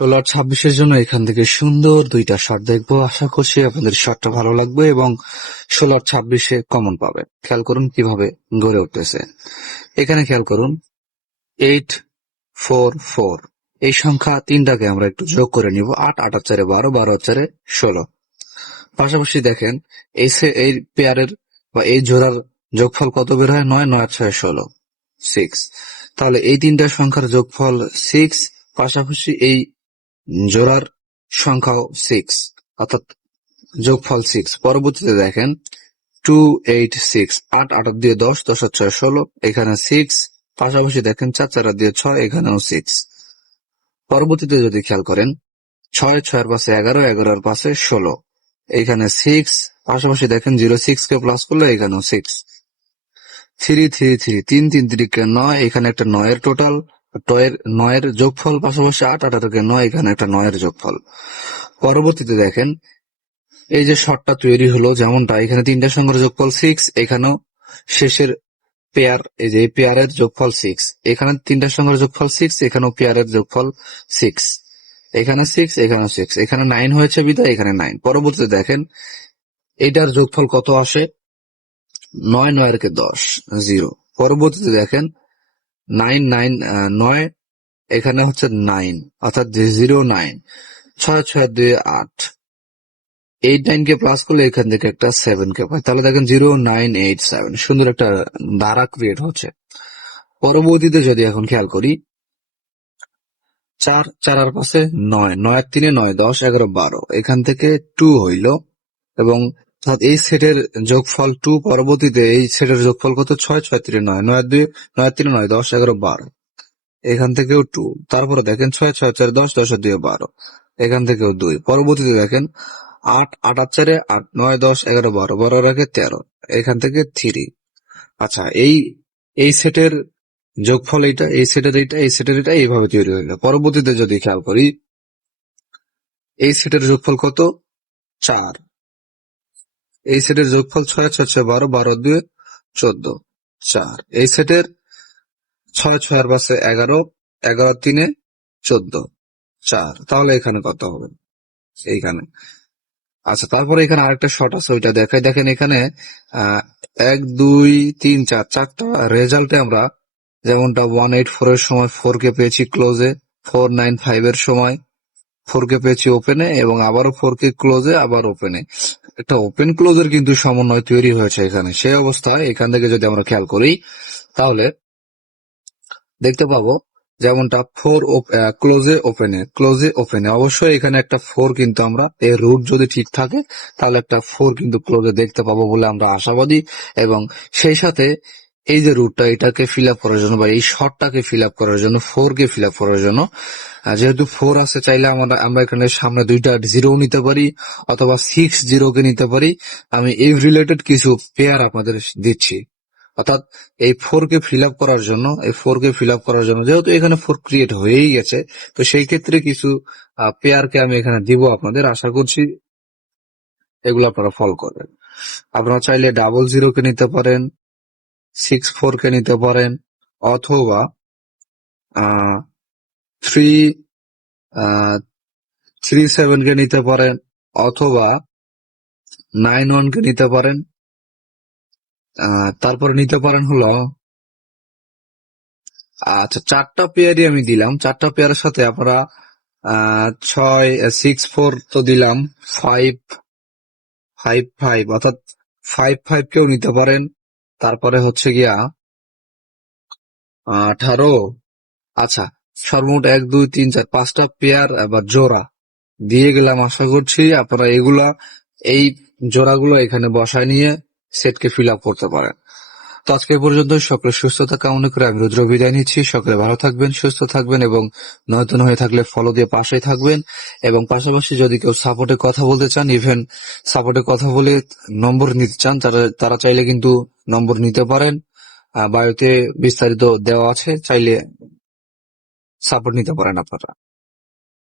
16 আর 26-এর জন্য এখান থেকে সুন্দর দুইটা শট দেখবো। আশা করছি আপনাদের শটটা ভালো লাগবে এবং 16 আর 26-এ কমন পাবে। খেয়াল করুন কিভাবে গড়ে উঠতেছে। এখানে খেয়াল করুন 8, 4, 4 এই সংখ্যা তিনটাকে আমরা একটু যোগ করে নিব। 8, 8 আর 4 12, 12 আর 4 16। পাশাপাশি দেখেন এই পেয়ারের বা এই জোড়ার যোগফল কত বের হয়? 9, 9 আর 6 16, 6। তাহলে এই তিনটা সংখ্যার যোগফল 6, পাশাপাশি এই জোড়ার সংখ্যাও 6, অর্থাৎ যোগফল 6। পরবর্তীতে দেখেন 2, 8, 6, 8, 8 আর 2 10, 10 আর 6 16, এখানে 6। পাশাপাশি দেখেন 4, 4 আর 2 6, এখানেও 6। পরবর্তীতে যদি খেয়াল করেন 6, 6 এর পাশে 11, 11 এর পাশে 16, এইখানে 6। পাশাপাশি দেখেন 0, 6 কে প্লাস করলে এখানেও 6। 3, 3, 3, 3, 3 3 9, এখানে একটা 9 এর টোটাল, 9 এর যোগফল, পাশাপাশি 8, 8 আর 9, এখানে একটা 9 এর যোগফল। পরবর্তীতে দেখেন এই যে শর্টটা তৈরি হলো, যেমনটা এখানে তিনটা সংখ্যার যোগফল 6, এখানেও শেষের পেয়ার, এই যে পেয়ারের যোগফল 6, এখানে তিনটা সংখ্যার যোগফল 6, এখানেও পেয়ারের যোগফল 6, এখানে 6, এখানে 6, এখানে 9 হয়েছে বিধায় এখানে 9। পরবর্তীতে দেখেন এইটার যোগফল কত আসে? 9, 9 এর কে 10, 0। পরবর্তীতে দেখেন 9, 9, 9, এখানে হচ্ছে 9, অর্থাৎ 0, 9, 6, 6 2 8, 8 9 কে প্লাস করলে এখান থেকে একটা 7 কে পাই। তাহলে দেখেন 0, 9, 8, 7, সুন্দর একটা ধারা ক্রিয়েট হচ্ছে। পরবর্তীতে যদি এখন খেয়াল করি 4, 4 আর পাশে 9, 9 আর 3 9, 10, 11, 12, এখান থেকে 2 হইল এবং এই সেটের যোগফল 2। পরবর্তীতে এই সেটের যোগফল কত? 6, 6 3 9, 9 আর 2 9 আর 3 9, 10, 11, 12, এখান থেকেও 2। তারপরে দেখেন 6, 6 4 10, 10 আর 2 12, এখান থেকেও 2। পরবর্তীতে দেখেন 8, 8 আর 4 8, 9, 10, 11, 12, 12 আর 1 13, এখান থেকে 3। আচ্ছা, এই সেটের যোগফল এইটা, এই সেটের এইটা, এই সেটের এটা, এইভাবে তৈরি হইলো। পরবর্তীতে যদি খেয়াল করি এই সেটের যোগফল কত? 4। এই সেটের যোগফল 6, 6 6 12, 12 2 14, 4। এই সেটের 6, 6 এর পাশে 11, 11 3 14, 4। তাহলে এখানে কত হবে? এইখানে। আচ্ছা, তারপরে এখানে আরেকটা শর্ট আছে, ওইটা দেখাই। দেখেন এখানে 1 2 3 4 চারটা রেজাল্টে আমরা যেমনটা 184 এর সময় 4 কে পেয়েছি ক্লোজে, 495 এর সময় 4 কে পেয়েছি ওপেনে, এবং আবারও 4 কে ক্লোজে, আবার ওপেনে। একটা ওপেন ক্লোজের কিন্তু সমন্বয় তৈরি হয়েছে এখানে। সেই অবস্থায় এখান থেকে যদি আমরা খেয়াল করি তাহলে দেখতে পাবো যেমনটা 4 ক্লোজে ওপেনে অবশ্যই এখানে একটা 4 কিন্তু আমরা, এর রুট যদি ঠিক থাকে তাহলে একটা 4 কিন্তু ক্লোজে দেখতে পাবো বলে আমরা আশাবাদী। এবং সেই সাথে এই যে রুটটা, এটাকে ফিল আপ করার জন্য বা এই শর্টটাকে ফিল আপ করার জন্য, 4 কে ফিল আপ করার জন্য, যেহেতু 4 আছে, চাইলে আমরা এখানে সামনে দুইটা 0 নিতে পারি অথবা 6 0 কে নিতে পারি। আমি এই রিলেটেড কিছু পেয়ার আপনাদের দিচ্ছি। অর্থাৎ এই 4 কে ফিল আপ করার জন্য, যেহেতু এখানে 4 ক্রিয়েট হয়েই গেছে, তো সেই ক্ষেত্রে কিছু পেয়ারকে আমি এখানে দিব আপনাদের। আশা করছি এগুলো আপনারা ফলো করবেন। আপনারা চাইলে 00 কে নিতে পারেন, 64 কে নিতে পারেন, অথবা 37 কে নিতে পারেন, অথবা 91 কে নিতে পারেন। তারপরে নিতে পারেন হলো, আচ্ছা, 4টা পেয়ারই আমি দিলাম। 4টা পেয়ারের সাথে আপনারা 6 4 তো দিলাম, 5 5 5, অর্থাৎ 5 5 কেও নিতে পারেন। তারপরে হচ্ছে গিয়া 18। আচ্ছা, সর্বমোট 1 2 3 4 5টা পেয়ার আবার জোড়া দিয়ে গেলাম। আশা করছি আপনারা এই জোড়াগুলো এখানে বসায় নিয়ে সেটকে ফিল আপ করতে পারেন। তো আজকে এ পর্যন্ত। সকলের সুস্থতা কামনা করে আমি রুদ্র বিদায় নিচ্ছি। সকলে ভালো থাকবেন, সুস্থ থাকবেন এবং নতুন হয়ে থাকলে ফলো দিয়ে পাশেই থাকবেন। এবং পাশাপাশি যদি কেউ সাপোর্টে কথা বলতে চান, ইভেন সাপোর্টে কথা বলে নম্বর নিতে চান, তারা চাইলে কিন্তু নম্বর নিতে পারেন। বায়োতে বিস্তারিত দেওয়া আছে, চাইলে সাপোর্ট নিতে পারেন আপনারা।